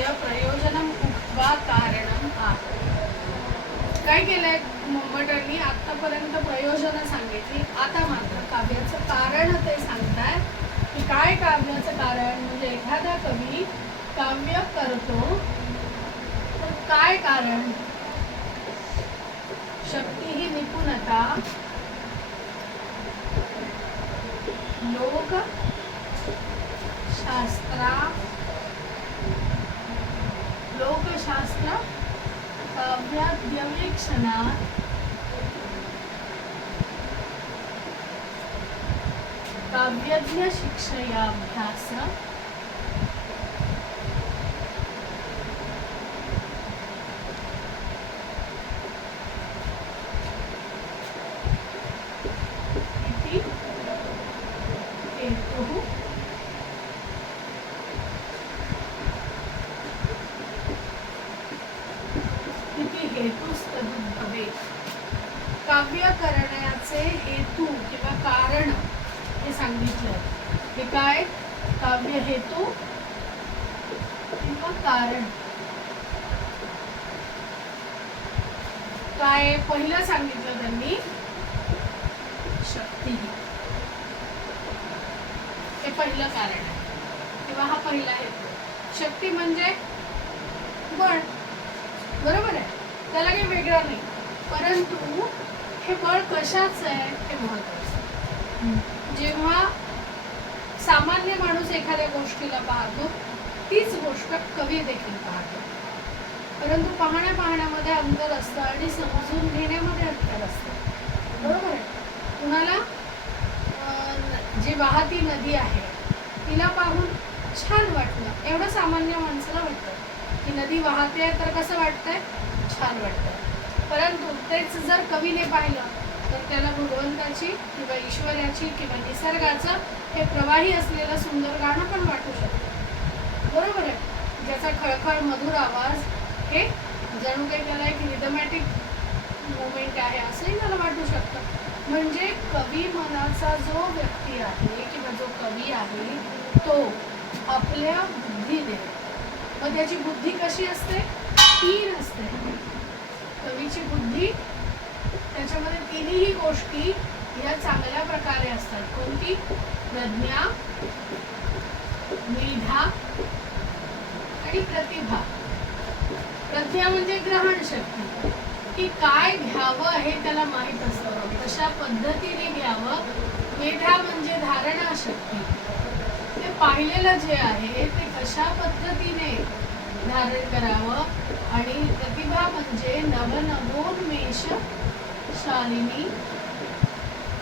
तस्य प्रयोजनम उक्त्वा कारणम आह काय केलंय मुंबटरनी आतापर्यंत प्रयोजनं सांगितली. आता मात्र काव्याचं कारण ते सांगताय की काय काव्याचं कारण? म्हणजे एखादा कवी काव्य करतो तर काय कारण? शक्ती ही निपुणता. लोक शास्त्रा लोकशास्त्र काव्याद्यवेक्षणात काव्यज्ञ शिक्षयाभ्यास इति हेतुः किती हेतुस्तद्भवे काव्य करण्याचे हेतू किंवा कारण हे सांगितलं हे काय? काव्य हेतू किंवा कारण? काय पहिलं सांगितलं त्यांनी. शक्ती. हे पहिलं कारण आहे. किंवा हा पहिला हेतू. शक्ती म्हणजे बळ. बरोबर आहे? त्याला काही वेगळं नाही. परंतु हे बळ कशाच आहे? हे महत्वाचं जेव्हा सामान्य माणूस एखाद्या गोष्टीला पाहतो तीच गोष्ट कवी देखील पाहतो. परंतु पाहण्या पाहण्यामध्ये अंतर असतं आणि समजून घेण्यामध्ये अंतर असतं. बरोबर आहे? कुणाला जी वाहती नदी आहे तिला पाहून छान वाटलं. एवढं सामान्य माणसाला वाटतं. की नदी वाहते तर कसं वाटतंय? छान वाटतं. परंतु तेच जर कवीने पाहिलं तर त्याला भगवंताची किंवा ईश्वराची किंवा निसर्गाचं हे प्रवाही असलेलं सुंदर गाणं पण वाटू शकतं. बरोबर आहे. ज्याचा खळखळ मधुर आवाज हे जणू काही त्याला एक रिदमॅटिक मुवमेंट आहे असंही त्याला वाटू शकतं. म्हणजे कवी मनाचा जो व्यक्ती आहे किंवा जो कवी आहे तो आपल्या बुद्धीने मग त्याची बुद्धी कशी असते? तीन असते कवीची बुद्धी त्याच्यामध्ये तिन्ही गोष्टी या चांगल्या प्रकारे असतात. कोणती? प्रज्ञा मेधा आणि प्रतिभा. प्रज्ञा म्हणजे ग्रहण शक्ती की काय घ्यावं हे त्याला माहीत असतं. कशा पद्धतीने घ्यावं? मेधा म्हणजे धारणा शक्ती. ते पाहिलेलं जे आहे ते कशा पद्धतीने धारण करावं? आणि प्रतिभा म्हणजे नवनवोन्मेष शालिनी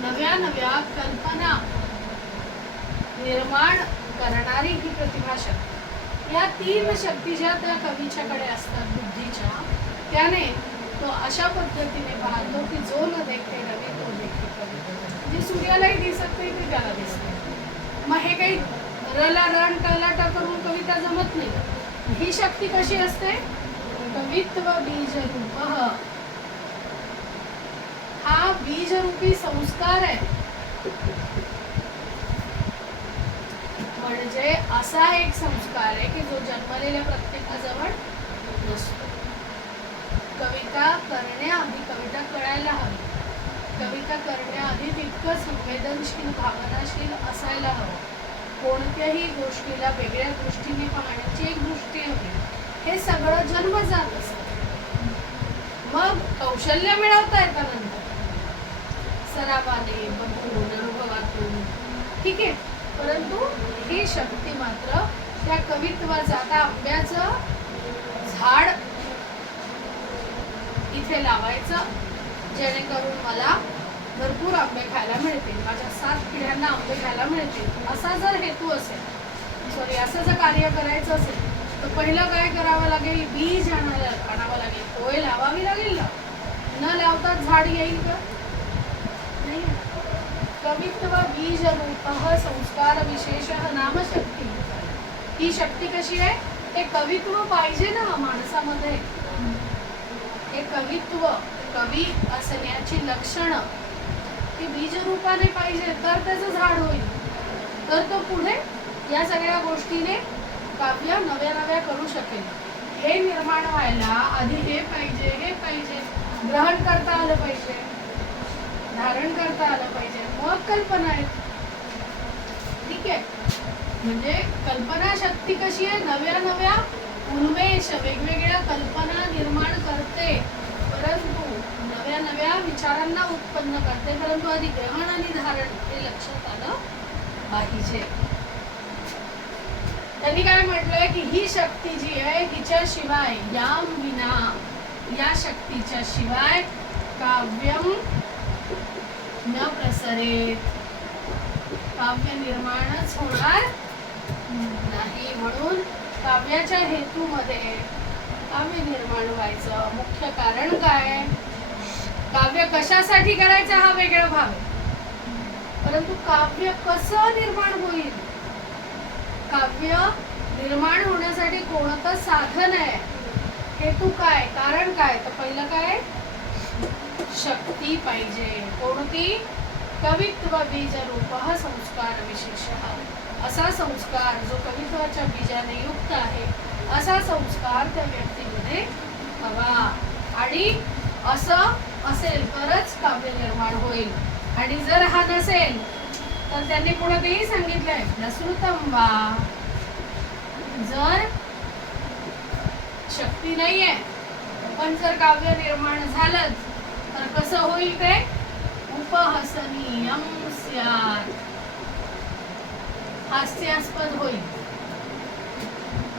नव्या नव्या कल्पना निर्माण करणारी ही प्रतिभा शक्ती. या तीन शक्ती ज्या त्या कवीच्याकडे असतात बुद्धीच्या. त्याने तो अशा पद्धतीने पाहतो की जो न देखते नवे तो देखते कवी. म्हणजे सूर्यालाही दिसत नाही की त्याला दिसते मग हे काही रला रण कलाटा करून कविता जमत नाही. ही शक्ती कशी असते? कवित्व बीज रूप बीजरूपी संस्कार आहे. म्हणजे असा एक संस्कार आहे की जो जन्मलेल्या प्रत्येकाजवळ नसतो. कविता करण्याआधी कविता कळायला हवी. कविता करण्याआधी तितकं संवेदनशील भावनाशील असायला हवं. कोणत्याही गोष्टीला वेगळ्या दृष्टीने पाहण्याची एक दृष्टी हवी. हे सगळं जन्म जात असतं. मग कौशल्य मिळवता येतं म्हणजे. सरावाने बघून अनुभवातून ठीक आहे? परंतु ही शक्ती मात्र त्या कवित्वाचं आता आंब्याचं झाड इथे लावायचं जेणेकरून मला भरपूर आंबे खायला मिळतील. माझ्या सात पिढ्यांना आंबे खायला मिळतील. असा जर हेतू असेल सॉरी असं जर कार्य करायचं असेल तर पहिलं काय करावं लागेल? बीज आणायला आणावं लागेल. कोय लावावी लागेल ना? न लावताच झाड येईल का? कवित्व बीज संस्कार विशेष नाम शक्ती। ही शक्ती कशी आहे? हे कवित्व पाहिजे ना माणसामध्ये. हे कवित्व कवी असण्याची लक्षणं ती बीजरूपाने पाहिजे. तर त्याचं झाड होईल. तर तो पुढे या सगळ्या गोष्टीने काव्य नव्या नव्या करू शकेल. हे निर्माण व्हायला आधी हे पाहिजे हे पाहिजे. ग्रहण करता आलं पाहिजे. धारण करता आलं पाहिजे. मग कल्पना आहेत ठीक आहे? म्हणजे कल्पना शक्ती कशी आहे? नव्या नव्या उन्मेष वेगवेगळ्या कल्पना निर्माण करते. परंतु नव्या नव्या विचारांना उत्पन्न करते. परंतु आधी ग्रहण आणि धारण हे लक्षात आलं पाहिजे. त्यांनी काय म्हटलंय? की ही शक्ती जी आहे हिच्याशिवाय या विना या शक्तीच्या शिवाय काव्यम न प्रसरेत काव्य निर्माणच होणार नाही म्हणून काव्याच्या हेतूमध्ये काव्य निर्माण व्हायचं मुख्य कारण काय? काव्य कशासाठी करायचं हा वेगळा भाग आहे. परंतु काव्य कसं निर्माण होईल? काव्य निर्माण होण्यासाठी कोणतं साधन आहे? हेतू काय? कारण काय? तर पहिलं काय? शक्ती पाहिजे. कोणती? कवित्व बीज रूप हा संस्कार विशेष. असा संस्कार जो कवित्वाच्या बीजाने युक्त आहे असा संस्कार त्या व्यक्तीमध्ये हवा. आणि असं असेल तरच काव्य निर्माण होईल. आणि जर हा नसेल तर त्यांनी पुढे तेही सांगितलंय? नसृतम वा. जर शक्ती नाहीये पण जर काव्य निर्माण झालंच तर कसं होईल ते? उपहसनीयम हास्यास्पद होईल.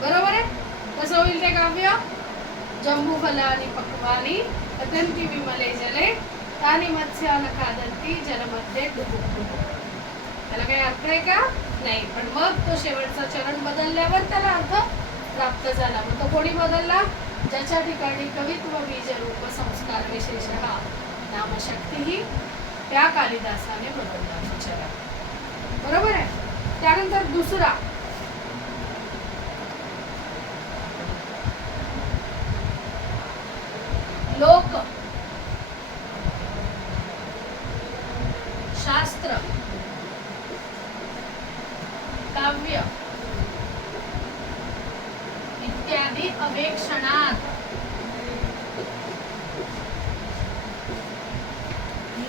बरोबर आहे? कसं होईल ते काव्य? जम्बूफलानी पक्वानी पतंती विमले जले तानी मत्स्यान खादंती जलमध्ये डुबुक त्याला काही अर्थ आहे का? नाही. पण मग तो शेवटचा चरण बदलल्यावर त्याला अर्थ प्राप्त झाला. मग तो कोणी बदलला? ज्याच्या ठिकाणी कवित्व बीज रूप संस्कार विशेष हा त्या कालिदासाने बदलला विचारा. बरोबर आहे? त्यानंतर दुसरा लोक शास्त्र काव्य इत्यादी अवेक्षणात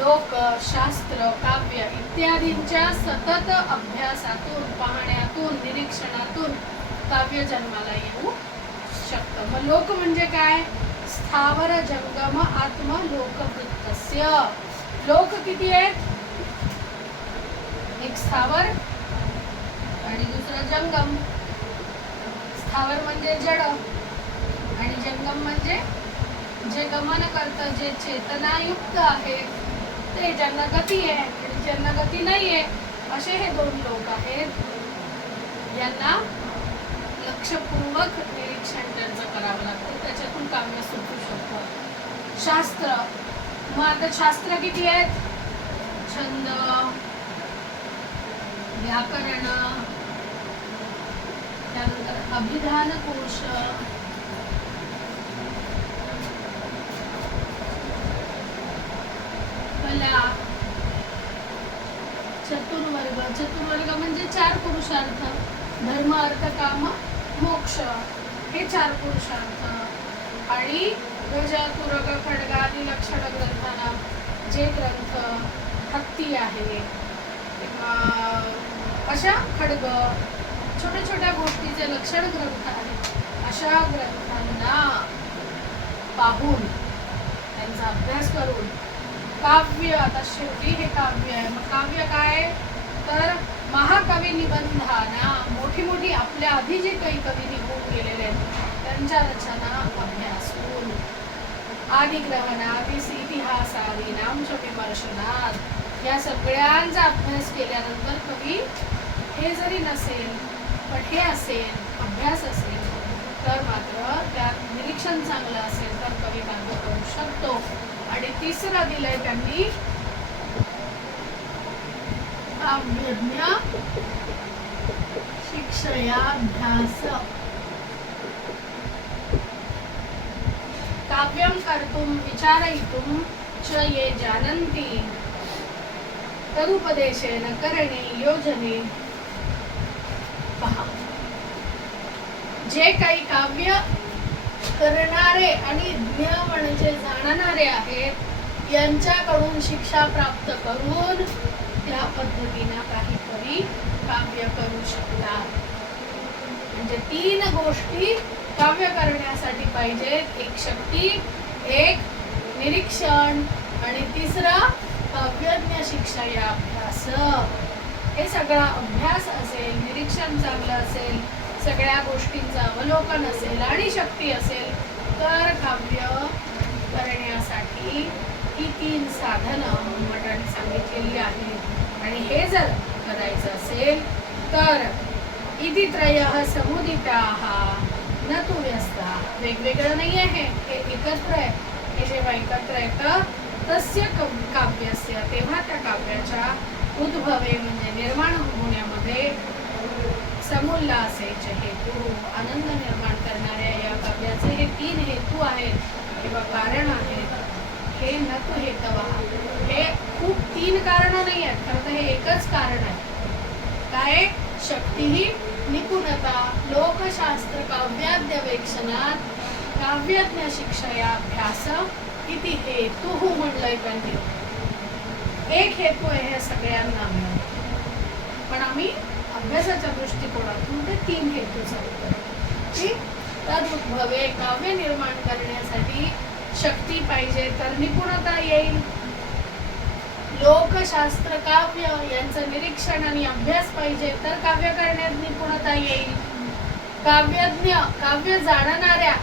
लोक शास्त्र काव्य इत्यादींच्या सतत अभ्यासातून पाहण्यातून निरीक्षणातून काव्य जन्माला येऊ शकतं. मग लोक म्हणजे काय? स्थावर जंगम आत्म लोकवृत्तस्य. लोक किती आहेत? एक स्थावर आणि दुसरं जंगम. स्थावर म्हणजे जड आणि जंगम म्हणजे जे गमन करतं जे चेतनायुक्त आहे ते ज्यांना गती आहे आणि ज्यांना गती नाही आहे असे हे दोन लोक आहेत. यांना लक्षपूर्वक निरीक्षण त्यांचं करावं लागतं. त्याच्यातून काम सुटू शकतो. शास्त्र. मग आता शास्त्र किती आहेत? छंद व्याकरण त्यानंतर अभिधान कोश. कला. चतुर्वर्ग. चतुर्वर्ग म्हणजे चार पुरुषार्थ. धर्म अर्थ काम. मोक्ष. हे चार पुरुषार्थ आणि गज तुरग खडग आदी लक्षण ग्रंथांना जे ग्रंथ हत्ती आहे किंवा अशा खडग छोट्या छोट्या गोष्टीचे लक्षण ग्रंथ आहेत अशा ग्रंथांना पाहून त्यांचा अभ्यास करून काव्य आता शेवटी हे काव्य आहे. मग काव्य काय? तर महाकवी निबंधाना मोठी मोठी आपल्या आधी जे काही कवी निघून गेलेले आहेत. त्यांच्या रचना अभ्यासून आदिग्रहणात आदिस इतिहास आदी नामच्या विमर्शनात या सगळ्यांचा अभ्यास केल्यानंतर कवी हे जरी नसेल पण हे असेल अभ्यास असेल तर मात्र त्यात निरीक्षण चांगलं असेल तर कवी मार्ग करू शकतो. आणि तिसरं दिलंय त्यांनी काव्यज्ञ शिक्षयाभ्यास. काव्यं कर्तुं विचारयितुं च ये जानन्ति तदुपदेशेन करणे योजने. पहा. जे काही काव्य करणारे आणि ज्ञ म्हणजे जाणणारे आहेत यांच्याकडून शिक्षा प्राप्त करून त्या पद्धतीनं काहीतरी काव्य करू शकला म्हणजे तीन गोष्टी काव्य करण्यासाठी पाहिजेत. एक शक्ती एक निरीक्षण आणि तिसरा काव्यज्ञ शिक्षा या अभ्यास. हे सगळा अभ्यास असेल निरीक्षण चांगलं असेल सगळ्या गोष्टींचं अवलोकन असेल आणि शक्ती असेल तर काव्य करण्यासाठी ही तीन साधनं मठाने सांगितलेली आहेत. आणि हे जर करायचं असेल तर इति त्रयः न तू व्यस्ता. वेगवेगळं नाही आहे हे एकत्र आहे. हे जेव्हा एकत्र येतं तस्य कव- काव्यस्य तेव्हा त्या काव्याच्या उद्भवे म्हणजे निर्माण होण्यामध्ये समुल्लासेचे हेतू आनंद निर्माण करणाऱ्या या काव्याचे हे तीन हेतू आहेत. किंवा कारण आहेत. हे न तू हेतवा हे खूप तीन कारणं नाही आहेत खरं तर हे एकच कारण आहे. काय? शक्ती ही निपुणता लोकशास्त्र काव्याद्यवेक्षणात काव्यज्ञ शिक्षया अभ्यास किती हेतू म्हणलंय त्यांनी एक हेतू आहे ह्या सगळ्यांना पण आम्ही अभ्यासाच्या दृष्टिकोनातून ते तीन हेतू सांगतो की तद्भवे काव्य निर्माण करण्यासाठी शक्ती पाहिजे तर निपुणता येईल. लोकशास्त्र काव्य यांचं निरीक्षण आणि अभ्यास पाहिजे तर काव्य करण्यात निपुणता येईल. काव्यज्ञ काव्य जाणणाऱ्या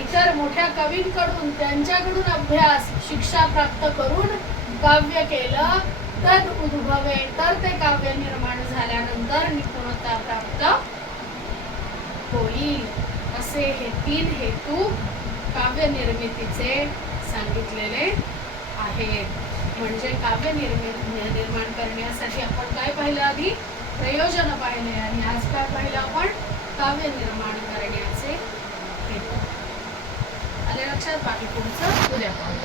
इतर मोठ्या कवींकडून त्यांच्याकडून अभ्यास शिक्षा प्राप्त करून काव्य केलं तद उद्भवे. तर ते काव्य निर्माण झाल्यानंतर निपुणता प्राप्त होईल. असे हे तीन हेतू काव्यनिर्मितीचे सांगितलेले आहेत म्हणजे काव्य निर्मि निर्माण करण्यासाठी आपण काय पाहिलं आधी? प्रयोजन पाहिले आणि आज काय पाहिलं आपण? काव्य निर्माण करण्याचे आले लक्षात? बाकी पुढचं उद्या पाहूया.